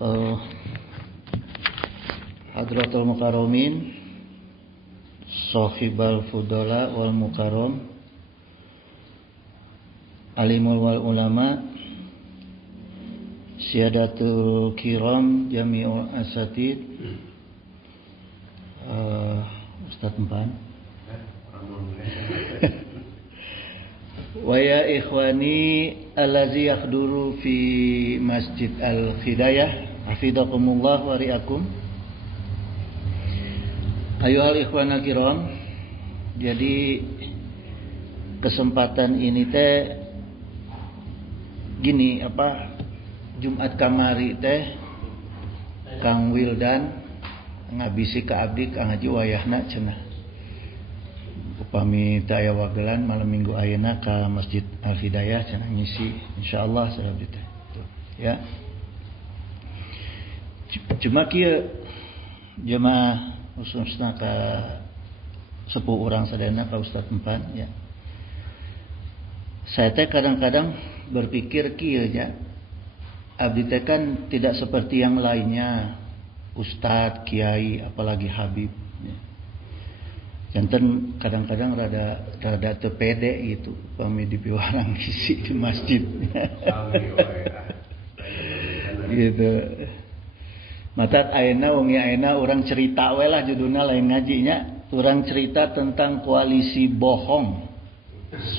uh, Hadratul Mukarramin, Sahibal Fudala wal Mukarram, Alimul wal Ulama, Siyadatul Kiram, Jami'ul Asatid, Ustaz Empan, wa ya ikhwani allazi yahduru fi Masjid Al-Hidayah, hafizakumullah wa ri'akum. Ayuhal ikhwana kiram, jadi kesempatan ini teh gini Jumat kamari teh Kang Wildan ngabisi ka abdi ka ngaji wayahna cenah. Upami teu aya wagelan malam Minggu ayeuna ka Masjid Al-Hidayah cenah ngisi insyaallah sarabdi teh. Ya. Cuma kieu jemaah khususna ka sepuh urang sadayana ka Ustaz Empan ya. Saya teh kadang-kadang berpikir kieu nya. Abdi teh kan tidak seperti yang lainnya, Ustadz, Kiai, apalagi Habib. Janten kadang-kadang rada teu pede gitu, pami dipiwarang isi di masjid. Gitu. Matak ayeuna wengi ayeuna urang cerita we lah judulna lain ngajinya, urang cerita tentang koalisi bohong,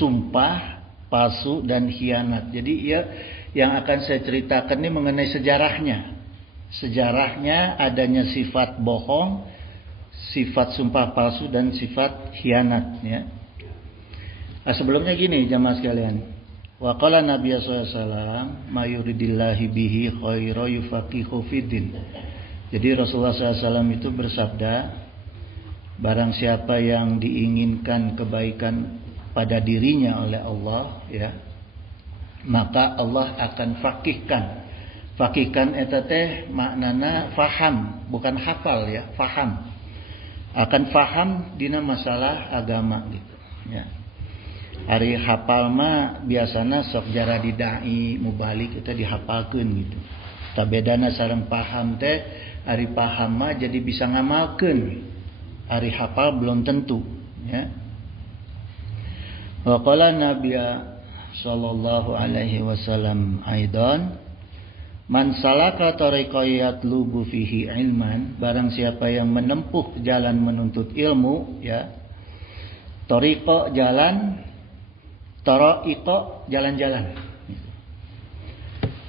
sumpah palsu dan khianat. Jadi yang akan saya ceritakan ini mengenai sejarahnya. Sejarahnya adanya sifat bohong, sifat sumpah palsu dan sifat khianat ya. Nah, sebelumnya gini jamaah sekalian. Wa qala Nabi sallallahu alaihi wasallam may yuridillahu bihi khairan yufaqihu fiddin. Jadi Rasulullah SAW itu bersabda, barang siapa yang diinginkan kebaikan pada dirinya oleh Allah ya, maka Allah akan fakihkan. Fakihkan eta teh maknana faham, bukan hafal ya, faham. Akan faham dina masalah agama gitu ya. Ari hafal mah biasana sok jara didai mubalik eta dihafalkeun gitu. Tabedana sareng paham teh, ari paham mah jadi bisa ngamalkeun. Ari hafal belum tentu ya. Wa qala Nabiya sallallahu alaihi wasallam aidan, man salaka tariqan yatlubu fihi ilman, barang siapa yang menempuh jalan menuntut ilmu ya. Tariqa jalan, tariqa jalan-jalan.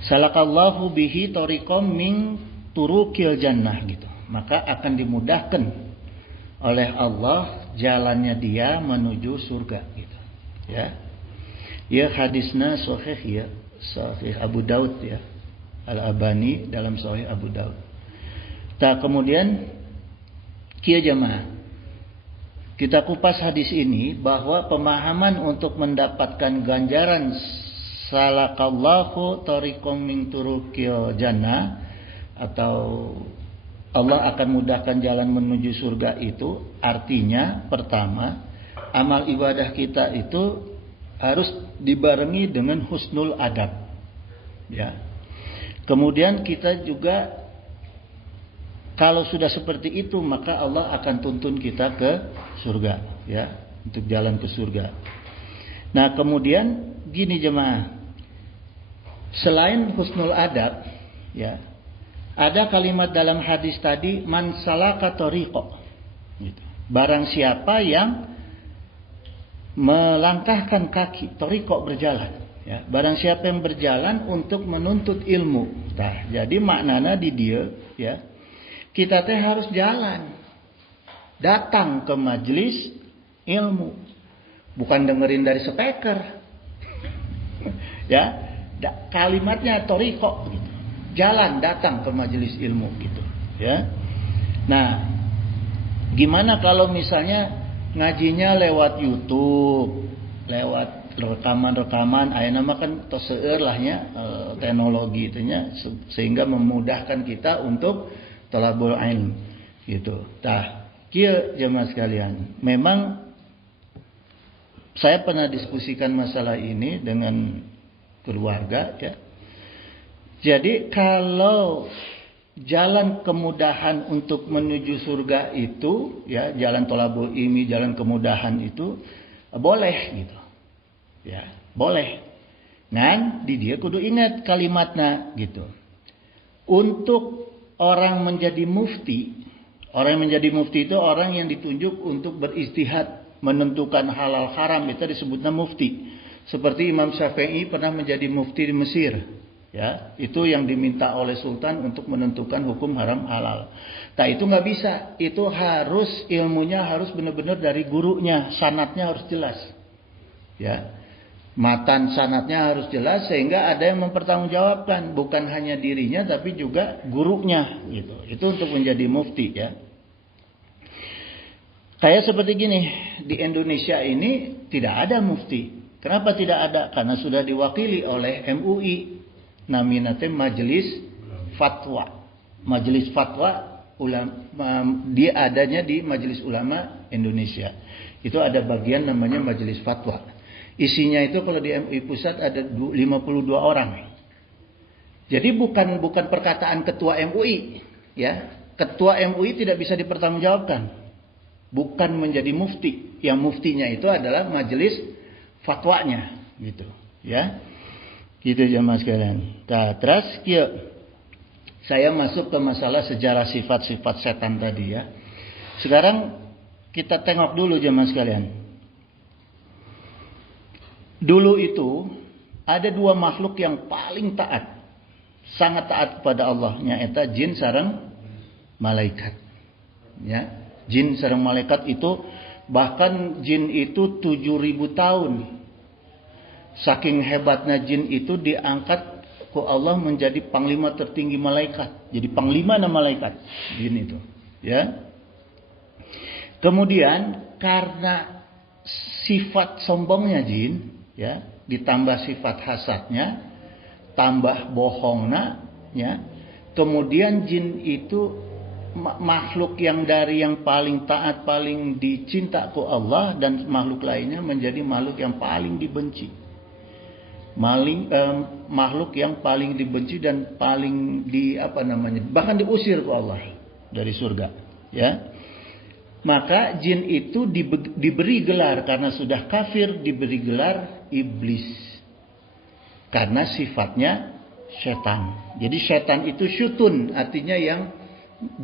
Salakallahu bihi tariqam min turukil jannah gitu. Maka akan dimudahkan oleh Allah jalannya dia menuju surga gitu. Ya. Ya hadisna sahih ya, sahih Abu Daud ya. Al-Albani dalam sahih Abu Daud. Kemudian kieu jemaah. Kita kupas hadis ini bahwa pemahaman untuk mendapatkan ganjaran salakallahu tariqam min turukil jannah atau Allah akan mudahkan jalan menuju surga itu artinya pertama, amal ibadah kita itu harus dibarengi dengan husnul adab. Ya. Kemudian kita juga kalau sudah seperti itu maka Allah akan tuntun kita ke surga, ya, untuk jalan ke surga. Nah, kemudian gini jemaah. Selain husnul adab, ya, ada kalimat dalam hadis tadi man salaka tariqa. Gitu. Barang siapa yang melangkahkan kaki, tariqa berjalan, ya. Barang siapa yang berjalan untuk menuntut ilmu. Nah, jadi maknanya di dia, ya. Kita teh harus jalan. Datang ke majelis ilmu. Bukan dengerin dari speaker. Ya, kalimatnya tariqa gitu. Jalan datang ke majelis ilmu gitu, ya. Nah, gimana kalau misalnya ngajinya lewat YouTube, lewat rekaman-rekaman, ayeuna mah kan tos seueur lah nya teknologi itu nya sehingga memudahkan kita untuk thalabul ilm gitu. Tah, kieu jemaah sekalian, memang saya pernah diskusikan masalah ini dengan keluarga ya. Jadi kalau jalan kemudahan untuk menuju surga itu, ya, jalan tholabul ilmi, jalan kemudahan itu boleh gitu. Ya, boleh. Ngan di dia kudu ingat kalimatna gitu. Untuk orang menjadi mufti, orang yang menjadi mufti itu orang yang ditunjuk untuk beristihad menentukan halal haram, itu disebutnya mufti. Seperti Imam Syafi'i pernah menjadi mufti di Mesir. Ya, itu yang diminta oleh sultan untuk menentukan hukum haram halal. Nah, itu nggak bisa. Itu harus ilmunya harus benar-benar dari gurunya, sanadnya harus jelas. Ya, matan sanadnya harus jelas sehingga ada yang mempertanggungjawabkan, bukan hanya dirinya tapi juga gurunya. Gitu. Itu untuk menjadi mufti. Ya. Kayak seperti gini, di Indonesia ini tidak ada mufti. Kenapa tidak ada? Karena sudah diwakili oleh MUI. Naminate Majelis Fatwa. Majelis Fatwa ulama, dia adanya di Majelis Ulama Indonesia. Itu ada bagian namanya Majelis Fatwa. Isinya itu kalau di MUI pusat ada 52 orang. Jadi bukan perkataan ketua MUI, ya. Ketua MUI tidak bisa dipertanggungjawabkan. Bukan menjadi mufti. Yang muftinya itu adalah Majelis Fatwanya, gitu, ya. Gitu jemaah sekalian. Nah, terus saya masuk ke masalah sejarah sifat-sifat setan tadi ya. Sekarang kita tengok dulu jemaah sekalian. Dulu itu ada dua makhluk yang paling taat. Sangat taat kepada Allah, nyaeta jin sareng malaikat. Ya, jin sareng malaikat itu bahkan jin itu 7.000 tahun. Saking hebatnya jin itu diangkat ke Allah menjadi panglima tertinggi malaikat. Jadi panglima nama malaikat jin itu, ya. Kemudian karena sifat sombongnya jin, ya, ditambah sifat hasadnya, tambah bohongnya, ya. Kemudian jin itu makhluk yang dari yang paling taat, paling dicinta ku Allah, dan makhluk lainnya menjadi makhluk yang paling dibenci. Makhluk yang paling dibenci dan paling bahkan diusir ku Allah dari surga, ya. Maka jin itu diberi gelar karena sudah kafir, diberi gelar iblis karena sifatnya setan. Jadi setan itu syutun, artinya yang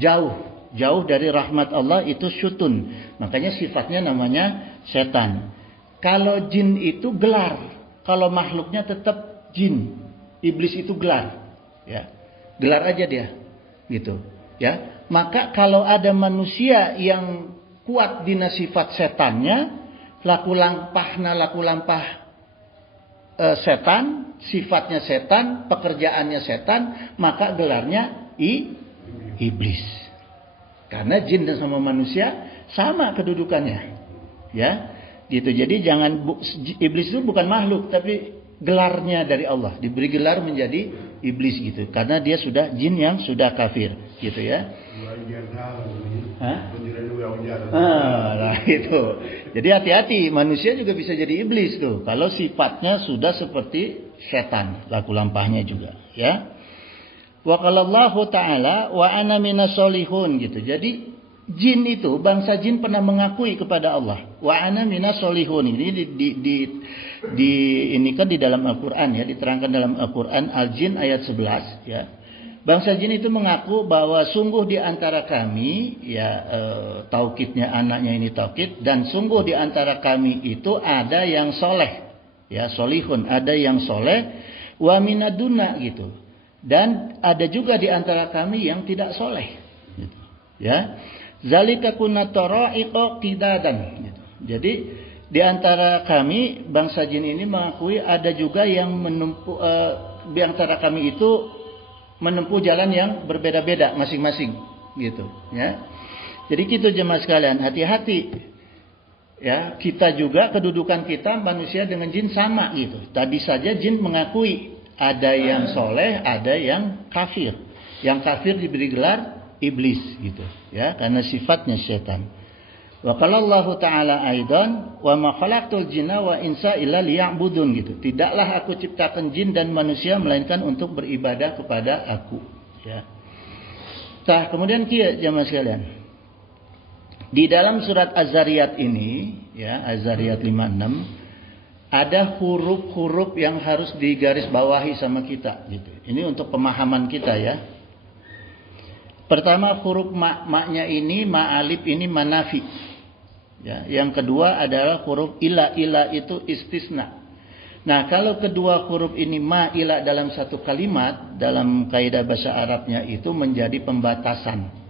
jauh dari rahmat Allah, itu syutun. Makanya sifatnya namanya setan. Kalau jin itu gelar. Kalau makhluknya tetap jin, iblis itu gelar, ya, gelar aja dia, gitu, ya. Maka kalau ada manusia yang kuat di sifat setannya, laku lampah setan, sifatnya setan, pekerjaannya setan, maka gelarnya iblis. Karena jin dan sama manusia sama kedudukannya, ya. Gitu. Jadi iblis itu bukan makhluk tapi gelarnya dari Allah, diberi gelar menjadi iblis gitu karena dia sudah jin yang sudah kafir gitu ya. Nah itu. Jadi hati-hati, manusia juga bisa jadi iblis tuh kalau sifatnya sudah seperti setan, laku lampahnya juga ya. Wa qalallahu ta'ala wa ana minas solihun gitu. Jadi jin itu, bangsa jin pernah mengakui kepada Allah. Wa ana minas solihun. Ini ini kan di dalam Al-Quran ya, diterangkan dalam Al-Quran Al-Jin ayat 11 ya. Bangsa jin itu mengaku bahwa sungguh di antara kami ya, taukidnya anaknya ini taukid, dan sungguh di antara kami itu ada yang soleh ya, solihun, ada yang soleh, wa minaduna gitu. Dan ada juga di antara kami yang tidak soleh gitu, ya. Zalika kunna tara'iqa qidadan gitu. Jadi di antara kami bangsa jin ini mengakui ada juga yang menempuh di antara kami itu menempuh jalan yang berbeda-beda masing-masing gitu ya. Jadi gitu jemaah sekalian, hati-hati ya, kita juga kedudukan kita manusia dengan jin sama gitu. Tadi saja jin mengakui ada yang soleh, ada yang kafir. Yang kafir diberi gelar iblis gitu ya, karena sifatnya setan. Wa qala Allah taala aidan wa ma khalaqtul jinna wa insa illa liya'budun gitu. Tidaklah aku ciptakan jin dan manusia melainkan untuk beribadah kepada aku ya. Kemudian kieu jamaah sekalian. Di dalam surat Az-Zariyat ini, ya, Az-Zariyat 56, ada huruf-huruf yang harus digarisbawahi sama kita gitu. Ini untuk pemahaman kita ya. Pertama huruf ma-nya ini, ma alif ini manafi. Ya, yang kedua adalah huruf ila itu istisna. Nah, kalau kedua huruf ini ma ila dalam satu kalimat dalam kaidah bahasa Arabnya itu menjadi pembatasan.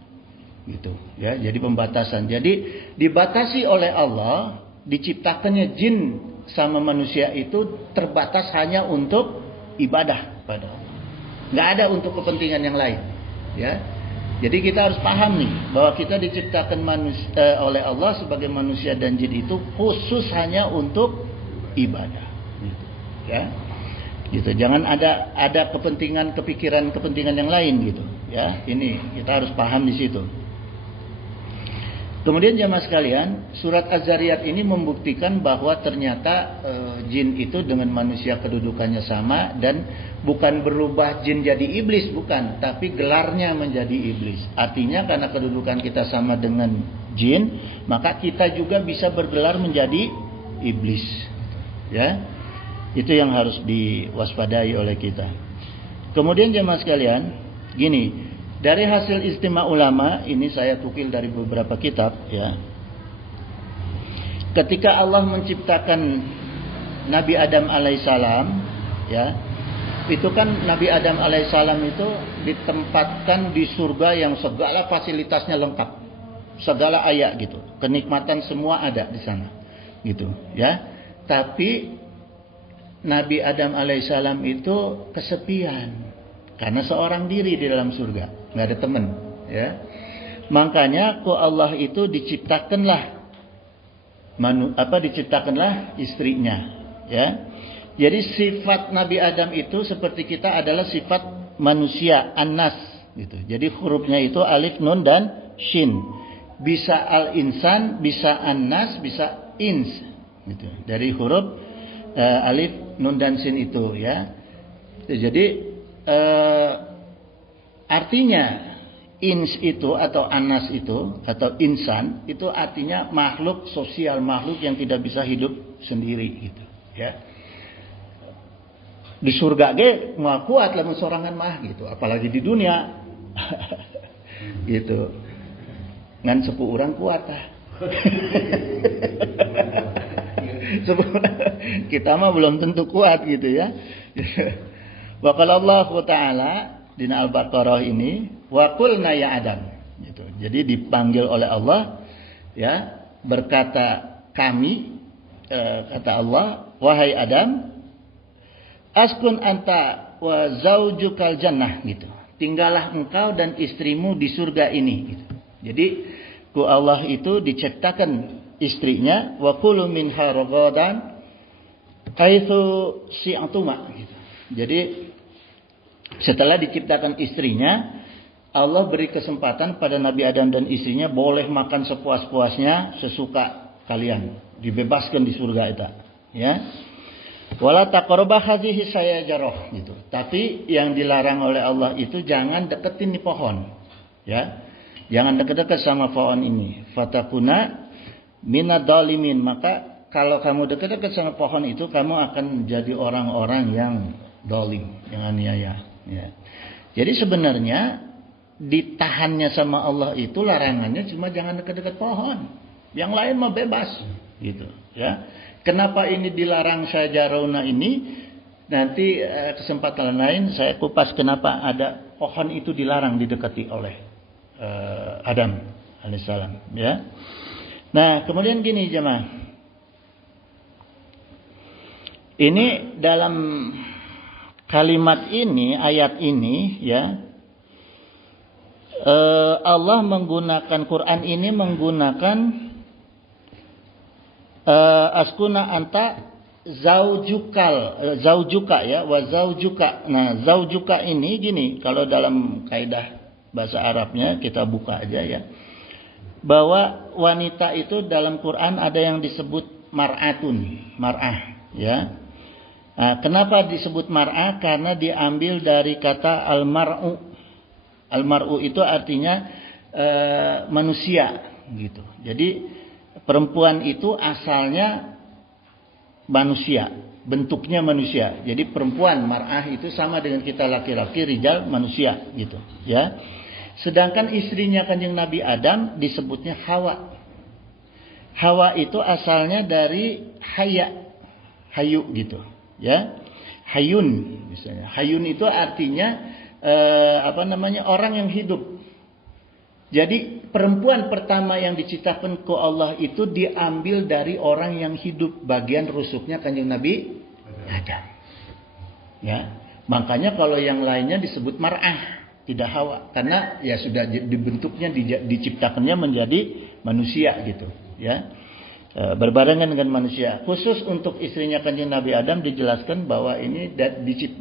Gitu, ya. Jadi pembatasan. Jadi dibatasi oleh Allah, diciptakannya jin sama manusia itu terbatas hanya untuk ibadah pada Allah. Nggak ada untuk kepentingan yang lain, ya. Jadi kita harus paham nih bahwa kita diciptakan oleh Allah sebagai manusia dan jin itu khusus hanya untuk ibadah, gitu, ya. Gitu. Jangan ada kepentingan, kepentingan yang lain gitu, ya. Ini kita harus paham di situ. Kemudian jamaah sekalian, surat Az-Zariyat ini membuktikan bahwa ternyata jin itu dengan manusia kedudukannya sama dan bukan berubah jin jadi iblis, bukan, tapi gelarnya menjadi iblis. Artinya karena kedudukan kita sama dengan jin, maka kita juga bisa bergelar menjadi iblis. Ya. Itu yang harus diwaspadai oleh kita. Kemudian jamaah sekalian, gini, dari hasil istimewa ulama, ini saya tukil dari beberapa kitab ya. Ketika Allah menciptakan Nabi Adam alaihissalam, ya, itu kan Nabi Adam alaihissalam itu ditempatkan di surga yang segala fasilitasnya lengkap, segala ayat gitu, kenikmatan semua ada di sana, gitu, ya. Tapi Nabi Adam alaihissalam itu kesepian karena seorang diri di dalam surga, nggak ada teman, ya. Makanya Allah itu diciptakanlah istrinya, ya. Jadi sifat Nabi Adam itu seperti kita adalah sifat manusia, an-nas gitu. Jadi hurufnya itu alif, nun dan shin. Bisa al-insan, bisa an-nas, bisa ins gitu. Dari huruf alif, nun dan shin itu, ya. Jadi artinya ins itu atau anas itu atau insan itu artinya makhluk sosial, makhluk yang tidak bisa hidup sendiri gitu, ya. Di surga ge mau kuat lamun sorangan mah gitu, apalagi di dunia gitu. Ngan 10 orang kuat ah. Kita mah belum tentu kuat gitu ya. Wa qala Allah Ta'ala di Al-Baqarah ini, wa qulna ya Adam gitu. Jadi dipanggil oleh Allah, ya, berkata kami, kata Allah, wahai Adam, askun anta wa zaujukal jannah gitu. Tinggallah engkau dan istrimu di surga ini gitu. Jadi ku Allah itu diciptakan istrinya, wa kulu minha ragadan haitsu si'tuma gitu. Jadi setelah diciptakan istrinya, Allah beri kesempatan pada Nabi Adam dan istrinya boleh makan sepuas-puasnya, sesuka kalian, dibebaskan di surga itu, ya. Wala taqrabah hadhihi sayajarah gitu. Tapi yang dilarang oleh Allah itu jangan deketin di pohon, ya. Jangan dekat-dekat sama pohon ini. Fatakuna minad dalimin, maka kalau kamu dekat-dekat sama pohon itu kamu akan menjadi orang-orang yang zalim, yang aniaya, ya. Jadi sebenarnya ditahannya sama Allah itu larangannya cuma jangan dekat-dekat pohon. Yang lain mah bebas gitu, ya. Kenapa ini dilarang syajaruna ini? Nanti kesempatan lain saya kupas kenapa ada pohon itu dilarang didekati oleh Adam alaihissalam, ya. Nah, kemudian gini jemaah. Ini dalam kalimat ini, ayat ini, ya, Allah menggunakan Quran ini menggunakan askuna anta zaujuka ya, wa zaujuka. Nah, zaujuka ini gini, kalau dalam kaidah bahasa Arabnya kita buka aja ya, bahwa wanita itu dalam Quran ada yang disebut mar'ah, ya. Nah, kenapa disebut mar'ah? Karena diambil dari kata al-mar'u. Al-mar'u itu artinya manusia gitu. Jadi perempuan itu asalnya manusia, bentuknya manusia. Jadi perempuan mar'ah itu sama dengan kita laki-laki, rijal manusia gitu, ya. Sedangkan istrinya Kanjeng Nabi Adam disebutnya Hawa. Hawa itu asalnya dari hayu gitu, ya. Hayun misalnya. Hayun itu artinya orang yang hidup. Jadi perempuan pertama yang diciptakan ke Allah itu diambil dari orang yang hidup, bagian rusuknya Kanjeng Nabi Adam. Ya. Makanya kalau yang lainnya disebut mar'ah, tidak Hawa, karena ya sudah dibentuknya diciptakannya menjadi manusia gitu, ya. Berbarengan dengan manusia. Khusus untuk istrinya Kanjeng Nabi Adam dijelaskan bahwa ini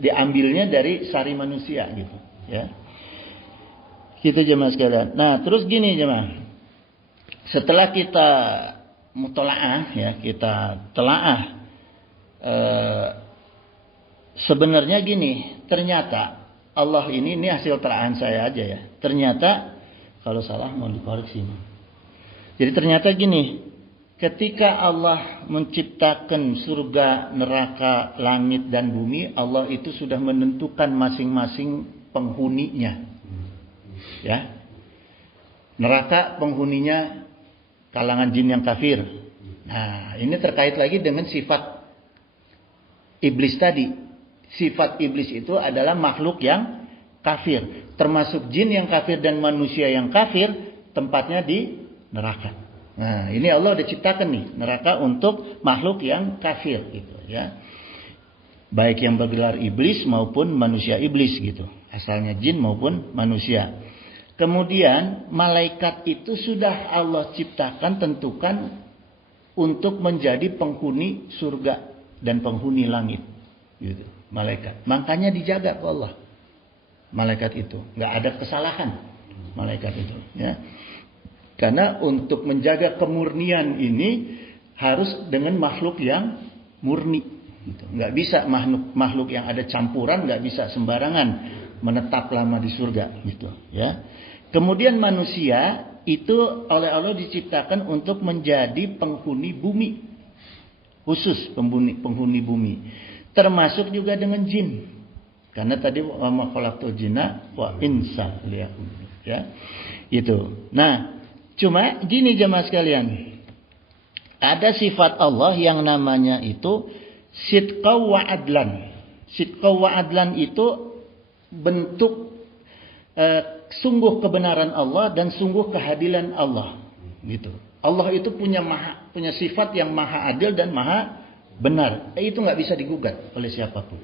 diambilnya dari sari manusia gitu, ya. Gitu jemaah sekalian. Nah, terus gini jemaah. Setelah kita mutolaah, ya, kita telaah, sebenarnya gini, ternyata Allah ini hasil telaahan saya aja ya. Ternyata kalau salah mau dikoreksi. Jadi ternyata gini, ketika Allah menciptakan surga, neraka, langit dan bumi, Allah itu sudah menentukan masing-masing penghuninya. Ya. Neraka penghuninya kalangan jin yang kafir. Nah, ini terkait lagi dengan sifat iblis tadi. Sifat iblis itu adalah makhluk yang kafir, termasuk jin yang kafir dan manusia yang kafir, tempatnya di neraka. Nah, ini Allah udah ciptakan nih neraka untuk makhluk yang kafir gitu, ya. Baik yang bergelar iblis maupun manusia iblis gitu. Asalnya jin maupun manusia. Kemudian malaikat itu sudah Allah ciptakan, tentukan untuk menjadi penghuni surga dan penghuni langit gitu. Malaikat. Makanya dijaga ke Allah. Malaikat itu nggak ada kesalahan. Malaikat itu, ya. Karena untuk menjaga kemurnian ini harus dengan makhluk yang murni. Gitu. Nggak bisa makhluk yang ada campuran, nggak bisa sembarangan menetap lama di surga. Gitu, ya. Kemudian manusia itu oleh Allah diciptakan untuk menjadi penghuni bumi. Khusus penghuni bumi. Termasuk juga dengan jin. Karena tadi wa ma khalaqtul jinna wa insa liya'budun, ya. Itu. Nah, cuma gini jemaah sekalian. Ada sifat Allah yang namanya itu sidqa wa adlan. Sidqa wa adlan itu bentuk sungguh kebenaran Allah dan sungguh keadilan Allah. Gitu. Allah itu punya sifat yang maha adil dan maha benar. Itu nggak bisa digugat oleh siapapun.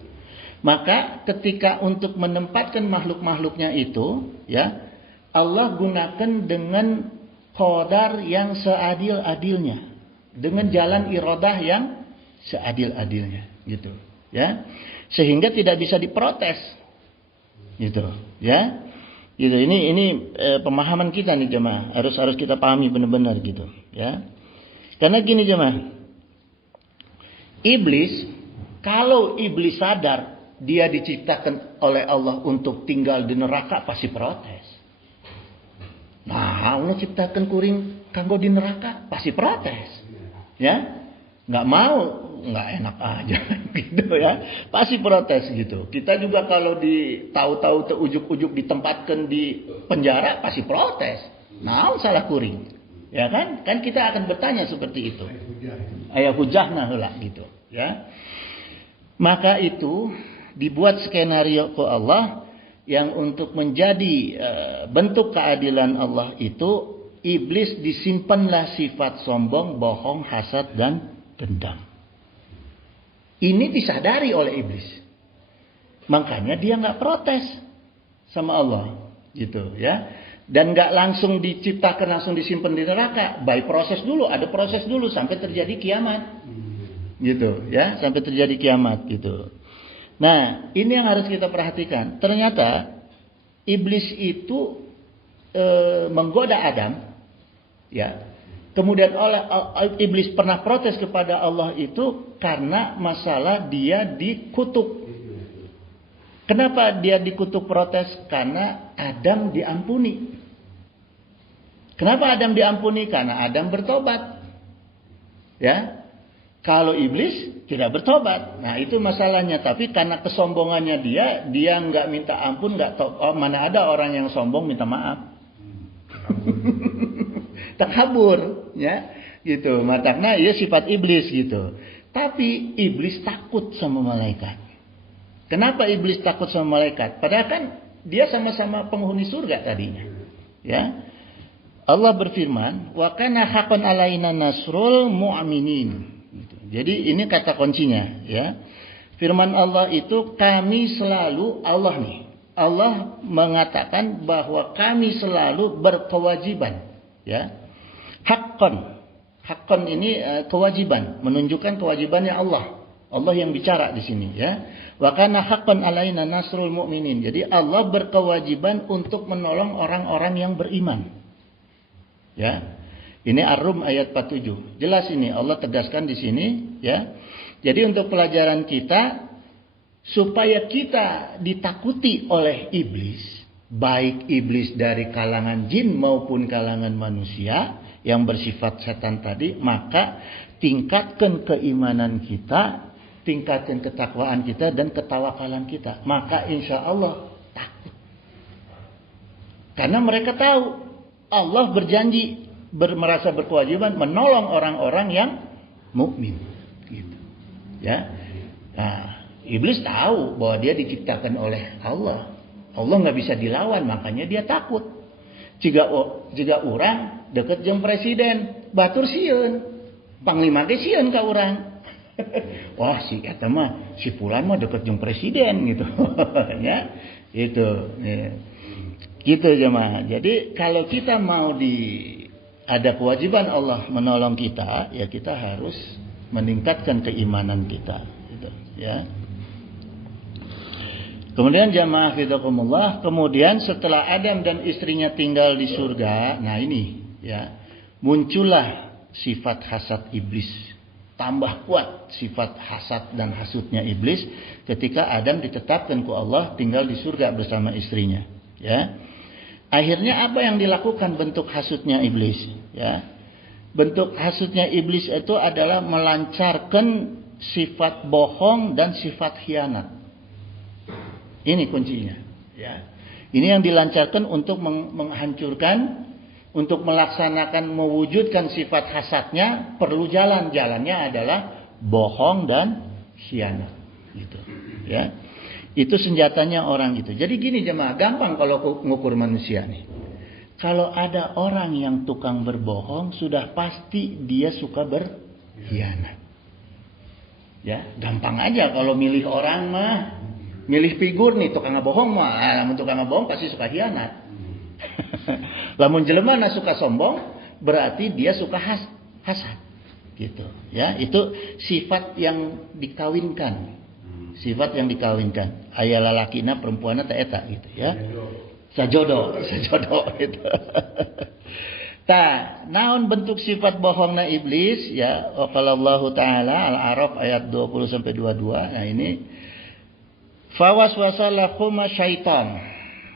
Maka ketika untuk menempatkan makhluk-makhluknya itu, ya, Allah gunakan dengan qadar yang seadil-adilnya, dengan jalan iradah yang seadil-adilnya, gitu, ya, sehingga tidak bisa diprotes, gitu, ya, gitu. Ini pemahaman kita nih jemaah, harus kita pahami benar-benar gitu, ya. Karena gini jemaah, iblis, kalau iblis sadar dia diciptakan oleh Allah untuk tinggal di neraka, pasti protes. Nah, Allah ciptakan kuring kanggo di neraka, pasti protes. Ya? Nggak mau, nggak enak aja gitu ya. Pasti protes gitu. Kita juga kalau tahu-tahu ujuk-ujuk ditempatkan di penjara, pasti protes. Nah, salah kuring. Ya kan? Kan kita akan bertanya seperti itu. Ayah hujahna heula gitu, ya. Maka itu dibuat skenario ke Allah yang untuk menjadi bentuk keadilan Allah itu, iblis disimpanlah sifat sombong, bohong, hasad dan dendam. Ini disadari oleh iblis. Makanya dia nggak protes sama Allah, gitu ya. Dan nggak langsung diciptakan, langsung disimpan di neraka. By proses dulu, ada proses dulu sampai terjadi kiamat, gitu ya, sampai terjadi kiamat gitu. Nah, ini yang harus kita perhatikan. Ternyata iblis itu menggoda Adam, ya. Kemudian iblis pernah protes kepada Allah itu karena masalah dia dikutuk. Kenapa dia dikutuk protes? Karena Adam diampuni. Kenapa Adam diampuni? Karena Adam bertobat. Ya. Kalau iblis tidak bertobat. Nah, itu masalahnya. Tapi karena kesombongannya dia nggak minta ampun, mana ada orang yang sombong minta maaf. Takabur, ya. Gitu. Makanya ya sifat iblis gitu. Tapi iblis takut sama malaikat. Kenapa iblis takut sama malaikat? Padahal kan dia sama-sama penghuni surga tadinya. Ya. Allah berfirman, "Wa kana haqqan alaina nasrul mu'minin." Gitu. Jadi ini kata kuncinya, ya. Firman Allah itu kami selalu Allah mengatakan bahwa kami selalu berkewajiban, ya. Haqqan. Haqqan ini kewajiban, menunjukkan kewajibannya Allah. Allah yang bicara di sini, ya. Wa kana haqqan alaina nasrul mu'minin. Jadi Allah berkewajiban untuk menolong orang-orang yang beriman. Ya. Ini Ar-Rum ayat 47. Jelas ini Allah tegaskan di sini, ya. Jadi untuk pelajaran kita supaya kita ditakuti oleh iblis, baik iblis dari kalangan jin maupun kalangan manusia yang bersifat setan tadi, maka tingkatkan keimanan kita, tingkatkan ketakwaan kita dan ketawakalan kita. Maka insya Allah takut. Karena mereka tahu Allah berjanji merasa berkewajiban menolong orang-orang yang mukmin. Gitu. Ya. Nah, iblis tahu bahwa dia diciptakan oleh Allah. Allah nggak bisa dilawan, makanya dia takut. Jika orang deket jeung presiden, batur sieun, panglima ge sieun ka urang. Wah si eta mah si fulan mah deket jeung presiden gitu. Ya. Itu. Ya. Gitu jemaah. Jadi kalau kita mau ada kewajiban Allah menolong kita, ya kita harus meningkatkan keimanan kita, gitu, ya. Kemudian jamaah fidakumullah, kemudian setelah Adam dan istrinya tinggal di surga, nah ini, ya, muncullah sifat hasad iblis. Tambah kuat sifat hasad dan hasutnya iblis ketika Adam ditetapkan ku Allah tinggal di surga bersama istrinya, ya. Akhirnya apa yang dilakukan bentuk hasutnya iblis? Ya, bentuk hasutnya iblis itu adalah melancarkan sifat bohong dan sifat khianat. Ini kuncinya. Ya, ini yang dilancarkan untuk menghancurkan, untuk melaksanakan, mewujudkan sifat hasadnya perlu jalan. Jalannya adalah bohong dan khianat. Gitu. Ya. Itu senjatanya orang itu. Jadi gini jemaah, gampang kalau ngukur manusia nih. Kalau ada orang yang tukang berbohong, sudah pasti dia suka berkhianat. Ya, gampang aja kalau milih orang mah, milih figur nih tukang bohong mah, lamun tukang bohong pasti suka khianat. Lamun jelema na suka sombong, berarti dia suka hasad. Gitu, ya. Itu sifat yang dikawinkan. Sifat yang dikawinkan. Aya lalakina perempuanna teh eta gitu ya. Sajodo gitu. Tah, naon bentuk sifat bohongna iblis ya? Qala Allah Ta'ala Al-A'raf ayat 20 sampai 22. Nah ini fawaswasa lahuma syaitan.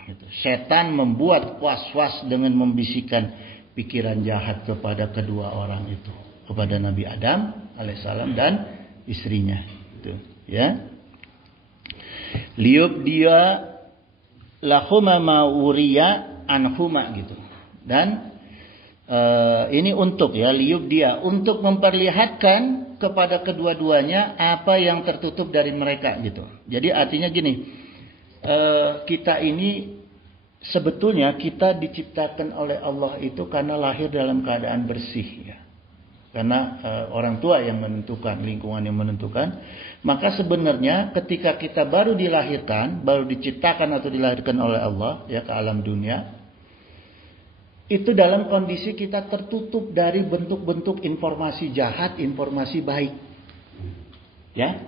Gitu. Setan membuat was-was dengan membisikkan pikiran jahat kepada kedua orang itu, kepada Nabi Adam alaihissalam dan istrinya. Gitu, ya. Liub dia lahuma ma'uriya anhuma gitu. Dan ini untuk ya, liub dia untuk memperlihatkan kepada kedua-duanya apa yang tertutup dari mereka gitu. Jadi artinya gini, kita ini sebetulnya kita diciptakan oleh Allah itu karena lahir dalam keadaan bersih ya. Karena orang tua yang menentukan, lingkungan yang menentukan. Maka sebenarnya ketika kita baru dilahirkan, baru diciptakan atau dilahirkan oleh Allah ya ke alam dunia, itu dalam kondisi kita tertutup dari bentuk-bentuk informasi jahat, informasi baik. Ya.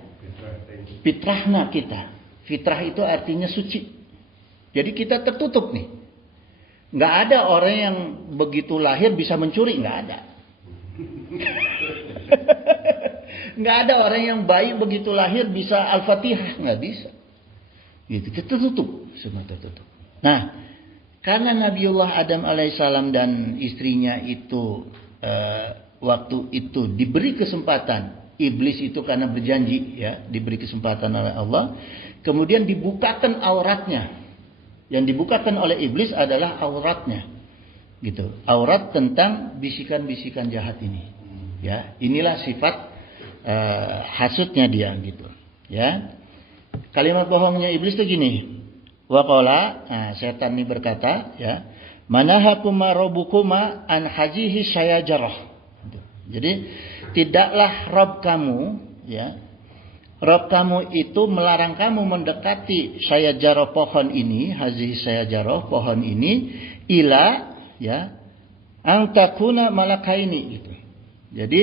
Fitrahna kita. Fitrah itu artinya suci. Jadi kita tertutup nih. Nggak ada orang yang begitu lahir bisa mencuri, nggak ada. Nggak ada orang yang baik begitu lahir bisa Al-Fatihah, nggak bisa. Gitu, tertutup, semua tertutup. Nah, karena Nabiullah Adam alaihissalam dan istrinya itu waktu itu diberi kesempatan, iblis itu karena berjanji ya, diberi kesempatan oleh Allah, kemudian dibukakan auratnya. Yang dibukakan oleh iblis adalah auratnya. Gitu. Aurat tentang bisikan-bisikan jahat ini. Ya, inilah sifat hasutnya dia gitu. Ya. Kalimat bohongnya iblis itu gini. Waqala, setan ini berkata, ya, manahakuma rabbukuma an hazihi syajarah. Jadi tidaklah Rabb kamu, ya, Rabb kamu itu melarang kamu mendekati syajarah pohon ini, hazihi syajarah pohon ini, ila, ya, ang takuna malakaini gitu. Jadi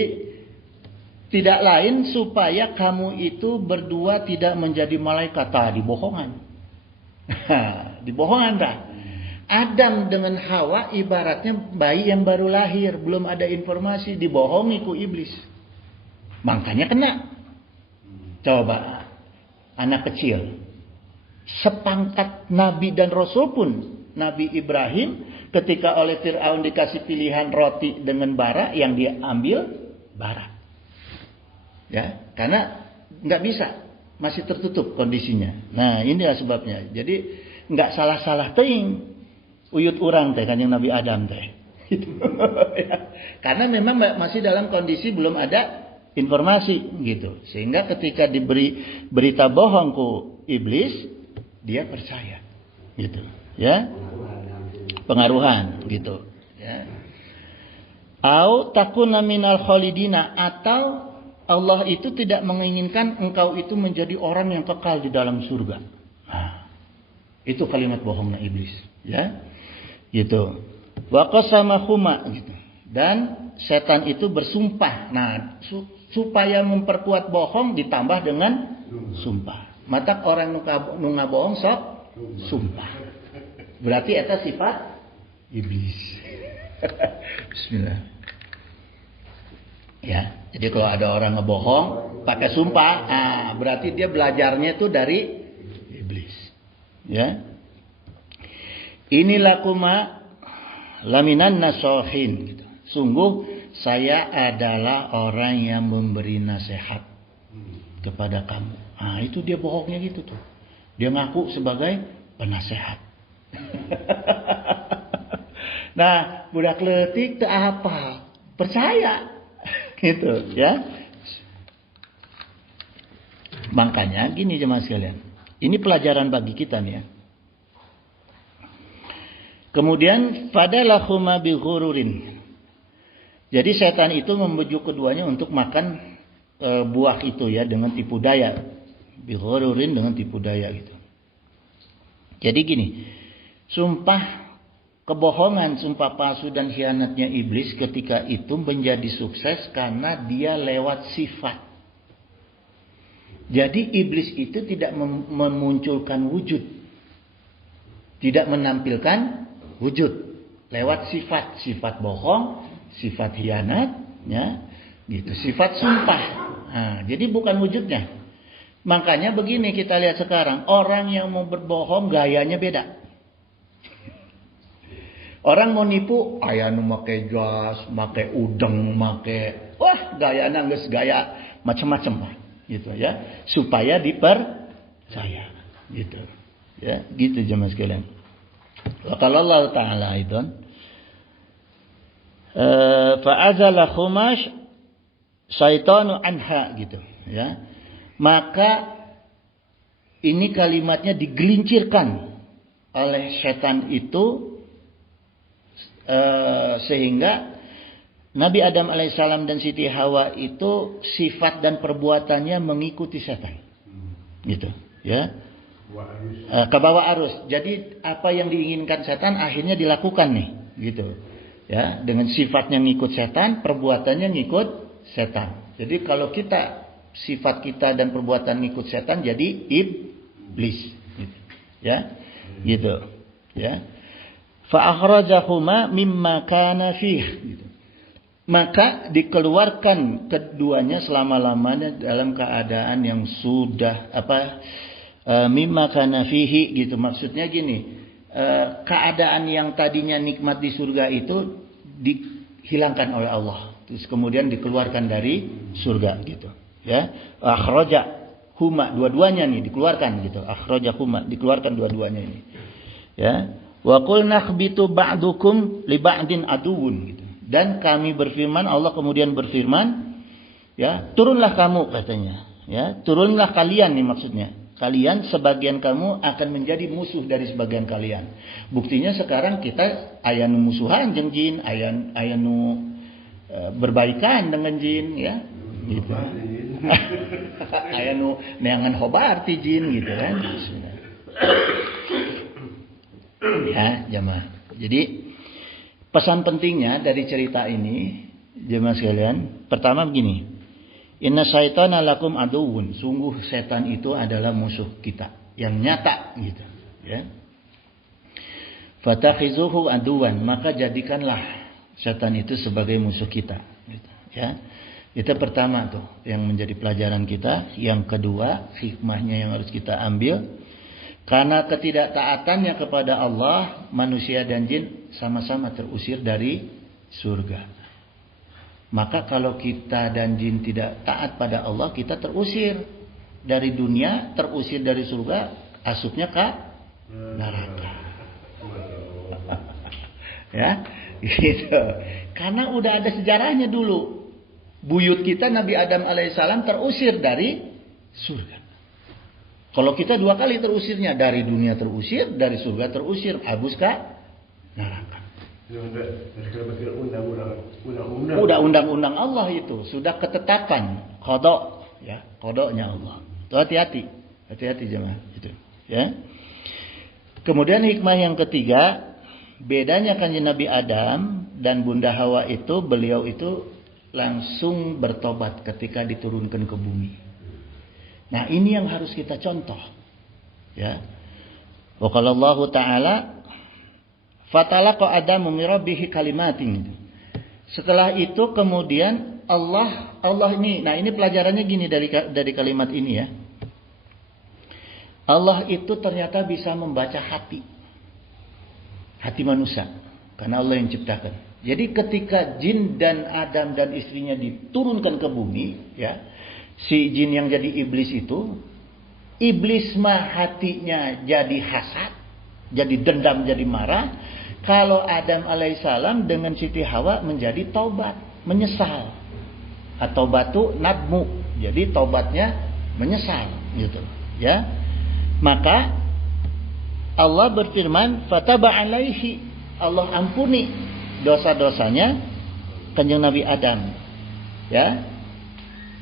tidak lain supaya kamu itu berdua tidak menjadi malaikat. Dibohongan. Dibohongan dah. Adam dengan Hawa ibaratnya bayi yang baru lahir, belum ada informasi, dibohongi ku iblis. Makanya kena. Coba anak kecil sepangkat nabi dan rasul pun, Nabi Ibrahim ketika oleh Fir'aun dikasih pilihan roti dengan bara, yang dia ambil bara. Ya, karena nggak bisa, masih tertutup kondisinya. Nah, inilah sebabnya. Jadi nggak salah-salah teing uyut urang teh kanjeng Nabi Adam teh. Gitu. Ya. Karena memang masih dalam kondisi belum ada informasi gitu. Sehingga ketika diberi berita bohong ku iblis, dia percaya. Gitu, ya. Pengaruhan gitu, ya. Au takuna minal khalidina, atau Allah itu tidak menginginkan engkau itu menjadi orang yang kekal di dalam surga. Nah, itu kalimat bohongnya iblis, ya. Gitu. Wa qasamahuma gitu. Dan setan itu bersumpah. Nah, supaya memperkuat bohong ditambah dengan sumpah. Matak orang nu ngabohong sok sumpah. Berarti eta sifat iblis. Bismillah. Ya, jadi kalau ada orang ngebohong pakai sumpah, berarti dia belajarnya itu dari iblis. Ya. Inilah kuma laminan nasohin. Gitu. Sungguh saya adalah orang yang memberi nasihat kepada kamu. Nah, itu dia bohongnya gitu tuh. Dia ngaku sebagai penasehat. Nah, budak leutik teu apa, percaya. Gitu, ya. Makanya gini jemaah sekalian. Ini pelajaran bagi kita nih ya. Kemudian fadalahuma bighururin. Jadi setan itu membujuk keduanya untuk makan buah itu ya dengan tipu daya. Bighururin dengan tipu daya gitu. Jadi gini, sumpah kebohongan, sumpah palsu dan khianatnya iblis ketika itu menjadi sukses karena dia lewat sifat. Jadi iblis itu tidak memunculkan wujud. Tidak menampilkan wujud. Lewat sifat. Sifat bohong, sifat khianat, ya, gitu. Sifat sumpah. Nah, jadi bukan wujudnya. Makanya begini kita lihat sekarang. Orang yang mau berbohong gayanya beda. Orang mau nipu, aya nu make jas, make udeng, make gayana geus gaya macam-macam lah, gitu ya, supaya dipercaya, gitu. Ya, gitu jemaah sekalian. Wa qala Allah taala aidan fa azalahuma syaitanu anha gitu, ya. Maka ini kalimatnya digelincirkan oleh setan itu sehingga Nabi Adam alaihissalam dan Siti Hawa itu sifat dan perbuatannya mengikuti setan, gitu, ya, kebawa arus. Jadi apa yang diinginkan setan akhirnya dilakukan nih, gitu, ya, dengan sifatnya ngikut setan, perbuatannya ngikut setan. Jadi kalau kita sifat kita dan perbuatan ngikut setan jadi iblis, gitu, ya, gitu, ya. Fa akhrajahuma mimma kana fih. Maka dikeluarkan keduanya selama-lamanya dalam keadaan yang sudah mimma kana fihi gitu. Maksudnya gini, keadaan yang tadinya nikmat di surga itu dihilangkan oleh Allah, terus kemudian dikeluarkan dari surga gitu ya. Akhraja huma, dua-duanya nih dikeluarkan gitu. Akhraja huma, dikeluarkan dua-duanya ini ya. Wa qul nakhbitu ba'dukum li ba'din aduwwun gitu. Dan kami berfirman, Allah kemudian berfirman ya, turunlah kamu katanya ya, turunlah kalian nih maksudnya. Kalian sebagian kamu akan menjadi musuh dari sebagian kalian. Buktinya sekarang kita ayanu musuhan jeung jin, ayanu berbaikan dengan jin ya. Gitu. Ayanu neangan hobar ti jin gitu kan. Ya, jemaah. Jadi pesan pentingnya dari cerita ini, jemaah sekalian, pertama begini. Inna syaitana lakum aduwwun. Sungguh setan itu adalah musuh kita yang nyata gitu ya. Fatakhizuhu aduwan, maka jadikanlah setan itu sebagai musuh kita gitu ya. Itu pertama tuh yang menjadi pelajaran kita. Yang kedua, hikmahnya yang harus kita ambil, karena ketidaktaatannya kepada Allah, manusia dan jin sama-sama terusir dari surga. Maka kalau kita dan jin tidak taat pada Allah, kita terusir dari dunia, terusir dari surga, asupnya ke neraka. Ya, gitu. Karena udah ada sejarahnya dulu. Buyut kita Nabi Adam alaihissalam terusir dari surga. Kalau kita dua kali terusirnya, dari dunia terusir, dari surga terusir, habis ke neraka. Udah undang-undang Allah itu, sudah ketetapan qada ya, qadanya Allah. Itu hati-hati jemaah itu ya. Kemudian hikmah yang ketiga, bedanya kanjeng Nabi Adam dan Bunda Hawa itu, beliau itu langsung bertobat ketika diturunkan ke bumi. Nah, ini yang harus kita contoh ya. Wa qala Allah Ta'ala fatalaqa Adamu min rabbih kalimatin. Setelah itu kemudian Allah ini, nah ini pelajarannya gini dari kalimat ini ya. Allah itu ternyata bisa membaca hati manusia, karena Allah yang ciptakan. Jadi ketika jin dan Adam dan istrinya diturunkan ke bumi ya, si jin yang jadi iblis itu, iblis mah hatinya jadi hasad, jadi dendam, jadi marah. Kalau Adam alaihissalam dengan Siti Hawa menjadi taubat, menyesal. Atau batu nadmu, jadi taubatnya menyesal gitu ya. Maka Allah berfirman, fataba alaihi, Allah ampuni dosa-dosanya kanjeng Nabi Adam ya.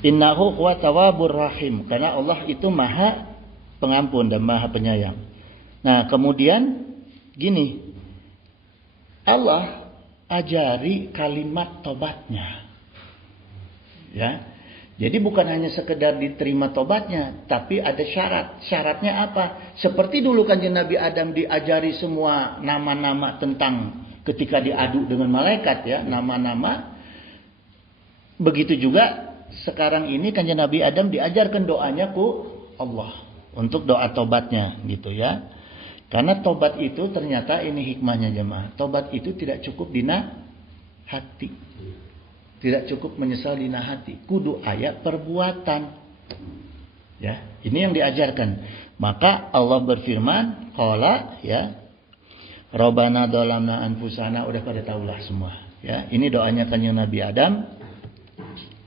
Innahu huwa tawwabur rahim, karena Allah itu maha pengampun dan maha penyayang. Nah kemudian gini, Allah ajari kalimat tobatnya ya. Jadi bukan hanya sekedar diterima tobatnya, tapi ada syarat. Syaratnya apa? Seperti dulu kanjeng Nabi Adam diajari semua nama-nama tentang ketika diadu dengan malaikat ya, nama-nama. Begitu juga sekarang ini kanjeng Nabi Adam diajarkan doanya ku Allah untuk doa tobatnya gitu ya. Karena tobat itu ternyata ini hikmahnya jemaah. Tobat itu tidak cukup dina hati. Tidak cukup menyesal dina hati. Kudu aya perbuatan. Ya, ini yang diajarkan. Maka Allah berfirman, qala ya, Rabbana dzalamna anfusana, udah pada tahulah semua. Ya, ini doanya kanjeng Nabi Adam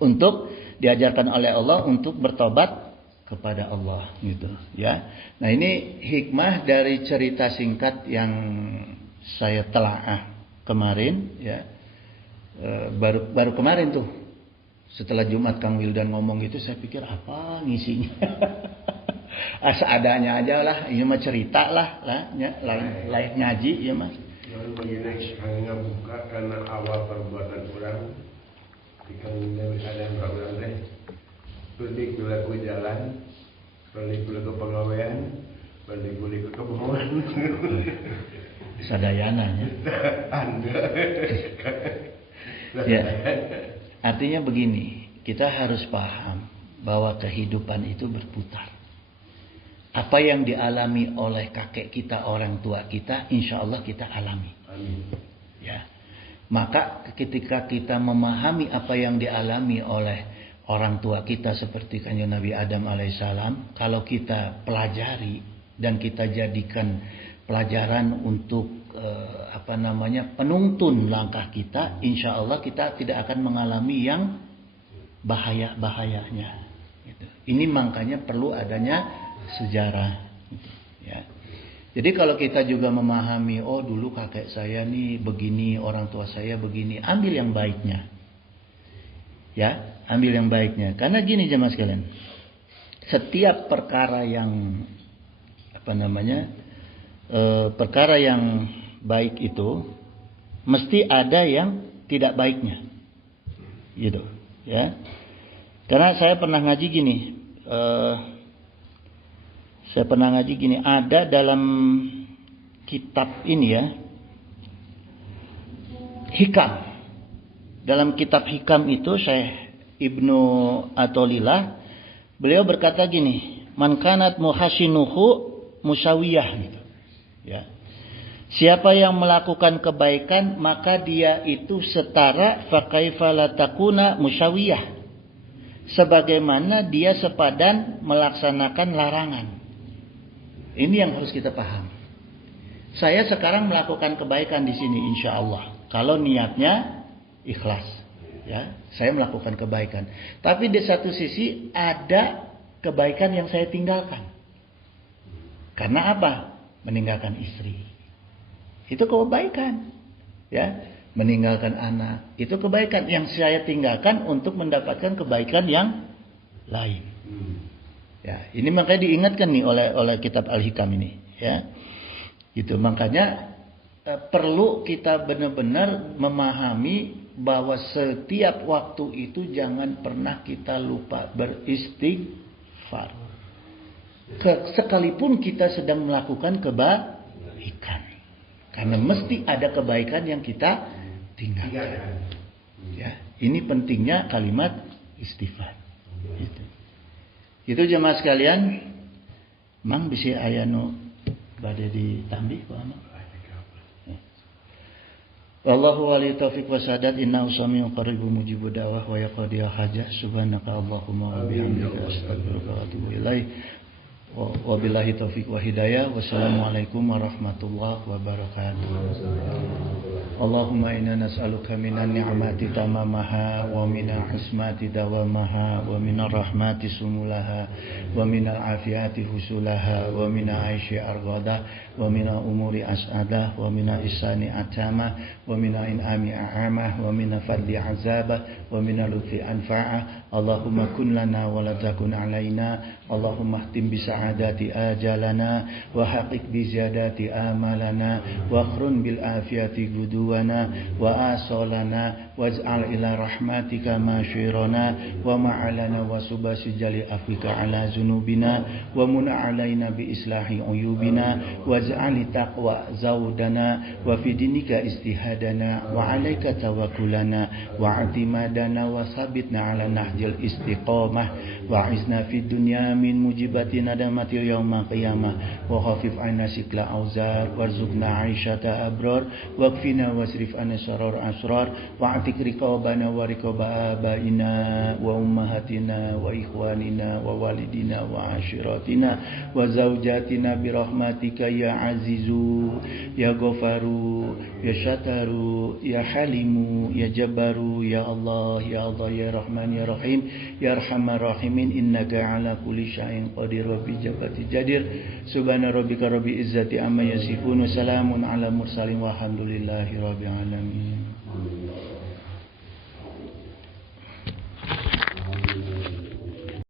untuk diajarkan oleh Allah untuk bertobat kepada Allah gitu ya. Nah, ini hikmah dari cerita singkat yang saya telaah kemarin ya. Baru kemarin tuh setelah Jumat Kang Wildan ngomong gitu, saya pikir apa ngisinya. Seadanya aja lah, ini mah cerita lah ya, lain ngaji ya mah. Yang begini hanya buka karena awal perbuatan kurang. Jika ada yang berbuat teh, pergi ke jalan, pergi ke pegawaian, pergi ke kebohongan. Sadayananya. Anda. Ya, artinya begini, kita harus paham bahwa kehidupan itu berputar. Apa yang dialami oleh kakek kita, orang tua kita, insya Allah kita alami. Amin. Ya. Maka ketika kita memahami apa yang dialami oleh orang tua kita seperti kanjeng Nabi Adam alaihissalam, kalau kita pelajari dan kita jadikan pelajaran untuk penuntun langkah kita, insya Allah kita tidak akan mengalami yang bahayanya. Gitu. Ini makanya perlu adanya sejarah. Gitu, ya. Jadi kalau kita juga memahami, oh dulu kakek saya nih begini, orang tua saya begini, ambil yang baiknya. Ya, ambil yang baiknya. Karena gini jemaah sekalian, setiap perkara yang perkara yang baik itu mesti ada yang tidak baiknya, gitu. Ya, karena saya pernah ngaji gini. Ada dalam kitab ini ya, Hikam. Dalam kitab Hikam itu Syekh Ibnu Athaillah, beliau berkata gini, man kanat muhasinuhu musawiyah gitu. Ya. Siapa yang melakukan kebaikan maka dia itu setara fa kaifa la takuna musawiyah. Sebagaimana dia sepadan melaksanakan larangan. Ini yang harus kita paham. Saya sekarang melakukan kebaikan di sini insya Allah. Kalau niatnya ikhlas, ya, saya melakukan kebaikan. Tapi di satu sisi ada kebaikan yang saya tinggalkan. Karena apa? Meninggalkan istri. Itu kebaikan, ya. Meninggalkan anak. Itu kebaikan yang saya tinggalkan untuk mendapatkan kebaikan yang lain. Ya, ini makanya diingatkan nih oleh kitab Al-Hikam ini, ya. Gitu. Makanya perlu kita benar-benar memahami bahwa setiap waktu itu jangan pernah kita lupa beristighfar. Sekalipun kita sedang melakukan kebaikan. Karena mesti ada kebaikan yang kita tinggalkan. Ya, ini pentingnya kalimat istighfar. Gitu. Itu jemaah sekalian, mang bisa aya nu bade ditambih ku amal. Wallahu wali taufiq wa sadat, innahu samiu qaribun mujibud da'wah wa yaqdi hajah. Subhanaka Allahumma wa bihamdika astaghfiruka wa atubu ilaik. Wabillahi taufiq wa hidayah. Wassalamualaikum warahmatullahi wabarakatuh. Allahumma inna nas'aluka minan ni'mati tamamaha wa minal husmati dawamaha wa minal rahmati sumulaha wa minal afiyati husulaha wa minal aishi argada wa minal umuri as'adah wa minal isani atama wa minal in'ami a'amah wa minal fadli azabah wa minal lutfi anfa'ah. Allahumma kun lana wa la takun alaina. Allahumma ihtim bisa'adati ajalana wa haqiq biziyadati amalana wa akhrun bil afiyati guduwana wa asolana waj'al ila rahmatika masyirana wa ma'alana wa subasi jali afika ala zunubina wa muna alaina bi islahi uyubina waj'ali taqwa zawdana wa fi dinika istihadana wa alaika tawakkulana wa atimadana wa sabitna ala nahjil istiqamah wa izna fid dunya min mujibati nadamatil yaumil qiyamah wa khafif anna sikla auzar warzuqna aisyata abrar waqfina wasrif anna syarar asrar wa atik riqabana wa riqaba abaina wa ummahatina wa ikhwanina wa walidina wa ashiratina wa zaujatina bi rahmatika ya azizu ya ghafaru ya syataru ya halimu ya jabbaru ya Allah ya Allah ya Rahman ya Rahim ya Arhamar Rahimin innaka ala kulli syai'in qadir wa bi jabati jadir. Subhana rabbika rabbil izzati amma yasifun wa salamun ala mursalin walhamdulillahi rabbil alamin.